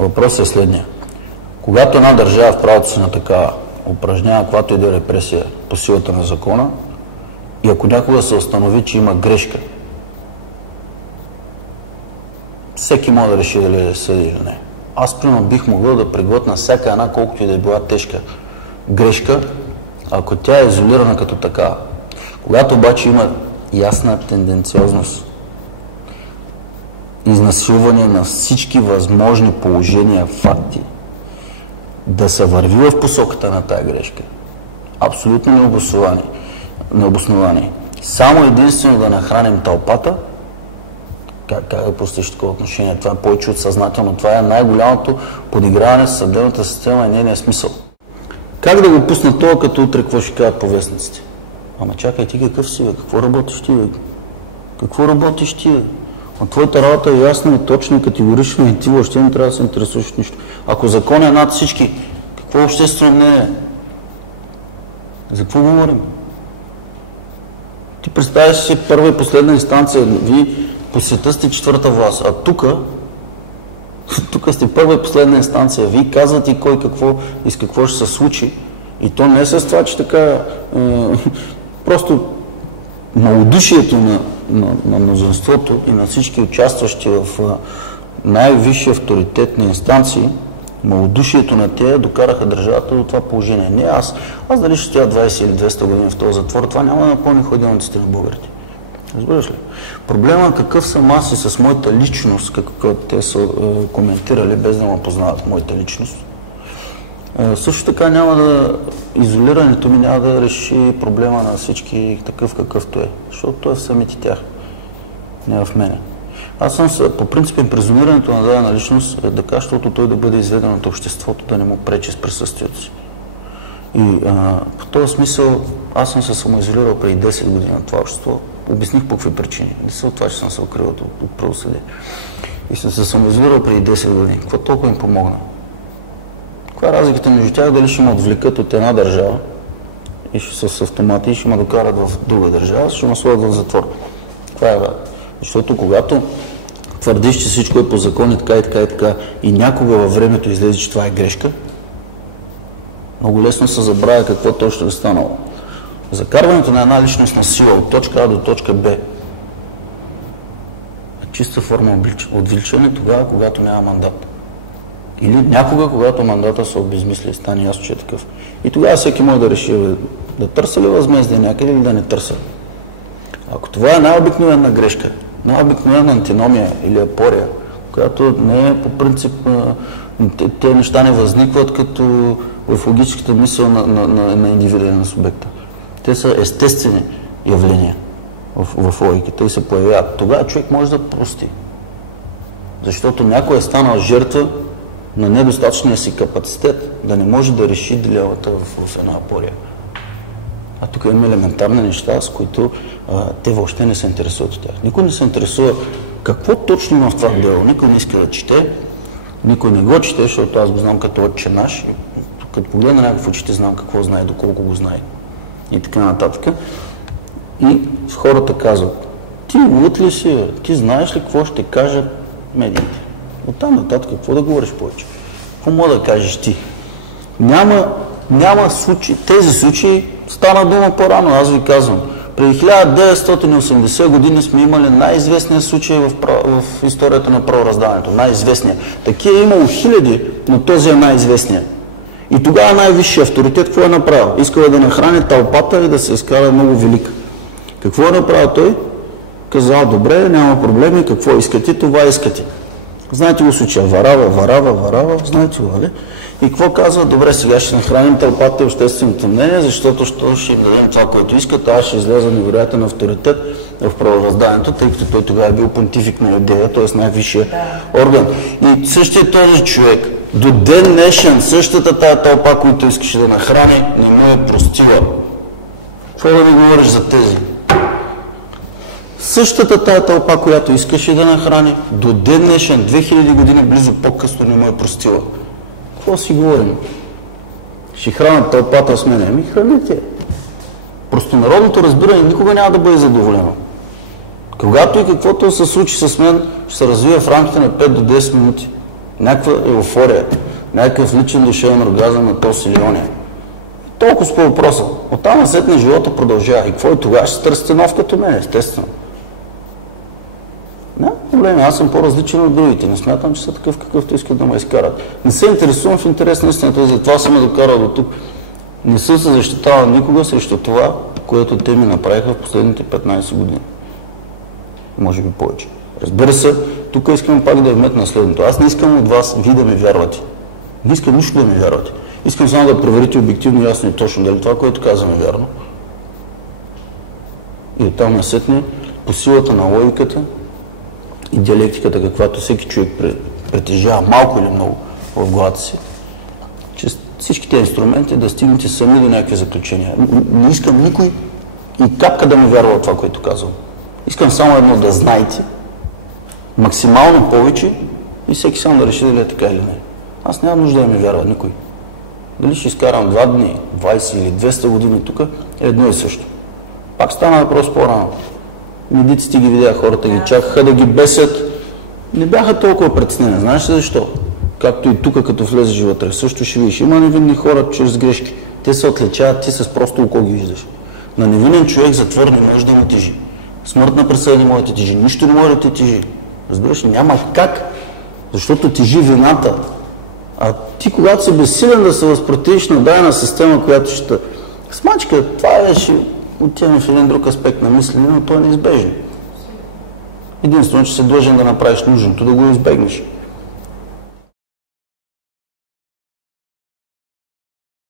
Въпросът е следния. Когато една държава в правото си на така упражнява каквато и да е репресия по силата на закона и ако някога се установи, че има грешка, всеки може да реши дали да съди или не. Аз примерно бих могъл да преглътна всяка една, колкото и да е била тежка грешка, ако тя е изолирана като така. Когато обаче има ясна тенденциозност, изнасилване на всички възможни положения, факти, да се върви в посоката на тая грешка, абсолютно необосновани. Само единствено да нахраним тълпата, как да постигнеш такова отношение? Това е повече от съзнателно. Това е най-голямото подиграване с съдебната система и нейния смисъл. Как да го пусна това, като утре какво ще кажат по вестниците? Ама чакай, ти какъв си, бе? Какво работиш ти, бе? Какво работиш ти, бе? От твоята работа е ясна и точна и категорична и ти въобще не трябва да се интересуваш от нищо. Ако закон е над всички, какво обществено мнение? За какво говорим? Ти представяш си първа и последна инстанция, вие по света сте четвърта власт, а тук сте първа и последна инстанция. Вие казвате и кой какво и с какво ще се случи. И то не е с това, че така просто малодушието на мнозинството и на всички участващи в най-висши авторитетни инстанции, малодушието на тях докараха държавата до това положение. Не аз дали ще стоя 20 или 200 години в този затвор, това няма да напълни ходилниците на българите. Разбираш ли? Проблемът какъв съм аз и с моята личност, какъв те са коментирали, без да ме познават моята личност. Също така изолирането ми няма да реши проблема на всички такъв какъвто е, защото той е в самите тях, не в мене. Аз съм по принцип презумирането на дадена личност е така, защото той да бъде изведен от обществото, да не му пречи с присъствието си. И по този смисъл аз съм се самоизолирал преди 10 години от това общество. Обясних по какви причини. Не са от това, че съм се укрил от правосъдие. И съм се самоизолирал преди 10 години. Какво толкова им помогна? Каква е разликата между тях? Дали ще ме отвлекат от една държава и с автомати и ще ме докарат в друга държава, ще ме сложат в затвор. Това е разлика. Защото когато твърдиш, че всичко е по закон и така и така и така и някога във времето излезе, че това е грешка, много лесно се забравя какво точно е станало. Закарването на една личност на сила от точка А до точка Б е чиста форма отвличане тогава, когато няма мандат. Или някога, когато мандата се обезмисли и стане ясно, че е такъв. И тогава всеки може да реши да търся ли възмездие някъде или да не търся. Ако това е най-обикновена грешка, най-обикновена антиномия или апория, която не е по принцип, те неща не възникват като в логическата мисъл на индивида на субекта. Те са естествени явления в логиката и се появяват. Тогава човек може да прости. Защото някой е станал жертва на недостатъчния си капацитет да не може да реши дилемата в една апория. А тук има елементарни неща, с които те въобще не се интересуват от тях. Никой не се интересува какво точно има в това дело. Никой не иска да чете, никой не го чете, защото аз го знам като отче наш. Като погледна някакъв очите, знам какво знае, доколко го знае. И така нататък. И хората казват, ти луд ли си, ти знаеш ли какво ще кажат медиите? Оттам нататък, какво да говориш повече? Какво мога да кажеш ти? Няма случаи. Тези случаи стана дума по-рано, аз ви казвам. Преди 1980 години сме имали най-известния случай в историята на правораздаването. Най-известния. Такива е имало хиляди, но този е най-известният. И тогава най-висшия авторитет какво е направил? Искал да нахрани тълпата и да се изкара много велика. Какво е направил той? Казал, добре, няма проблеми, какво искате, това искате. Знаете го случая, варава, знаете го, нали? И какво казва? Добре, сега ще нахраним тълпата и общественото мнение, защото ще им дадем това, което искат, аз ще излеза невероятен авторитет в правораздаването, тъй като той тогава е бил понтифик на Юдея, т.е. най-висшия орган. И същия този човек, до ден днешен, същата тая тълпа, която искаше да нахрани, не му е простила. Какво да ми говориш за тези? Същата тая тълпа, която искаше да нахрани, до ден днешен, 2000 години близо по-късно не му е простила. Какво си говорим? Ще хранят тълпата с мене. Ами храните. Просто народното разбиране никога няма да бъде задоволено. Когато и каквото се случи с мен, ще се развива в рамките на 5 до 10 минути. някаква еуфория, някакъв личен душевен оргазъм на този или ония. Толкова по въпроса. Оттам насетне живота продължава. И какво е тогава? Ще търсите нов като мен, естествено. Не, проблеми. Аз съм по-различен от другите. Не смятам, че са такъв, какъвто искат да ме изкарат. Не се интересувам в интерес на истината, затова съм ме докарал до тук. Не съм се защитавал никога срещу това, което те ми направиха в последните 15 години. Може би повече. Разбира се, тук искам пак да вметна следното. Аз не искам от вас ви да ми вярвате. Не искам нищо да ми вярвате. Искам само да проверите обективно, ясно и точно дали това, което казвам, е вярно. И оттам насетне, по силата на логиката и диалектиката, каквато всеки човек притежава малко или много в главата си, чрез всичките инструменти да стигнете сами до някакви заключения. Не искам никой и капка да ми вярва в това, което казвам. Искам само едно да знаете, максимално повече и всеки сам да реши дали е така или не. Аз нямам нужда да ми вярва никой. Дали ще изкарам 2 дни, 20 или 200 години тук, е едно и също. Пак стана въпрос по-рано. Медиците ги видя, хората ги чакаха да ги бесят. Не бяха толкова притеснени. Знаеш ли защо? Както и тук, като влезеш вътре, също ще видиш. Има невинни хора чрез грешки. Те се отличават, ти с просто око ги виждаш. На невинен човек затвор не може да му тежи. Смъртна присъда не може да тежи. Нищо не може да те тежи. Разбираш ли? Няма как. Защото тежи вината. А ти, когато си безсилен да се възпротивиш на дадена система, която ще смачка, това ще отиваме в един друг аспект на мислене, но то е неизбежно. Единствено, че си длъжен да направиш нужното, да го избегнеш.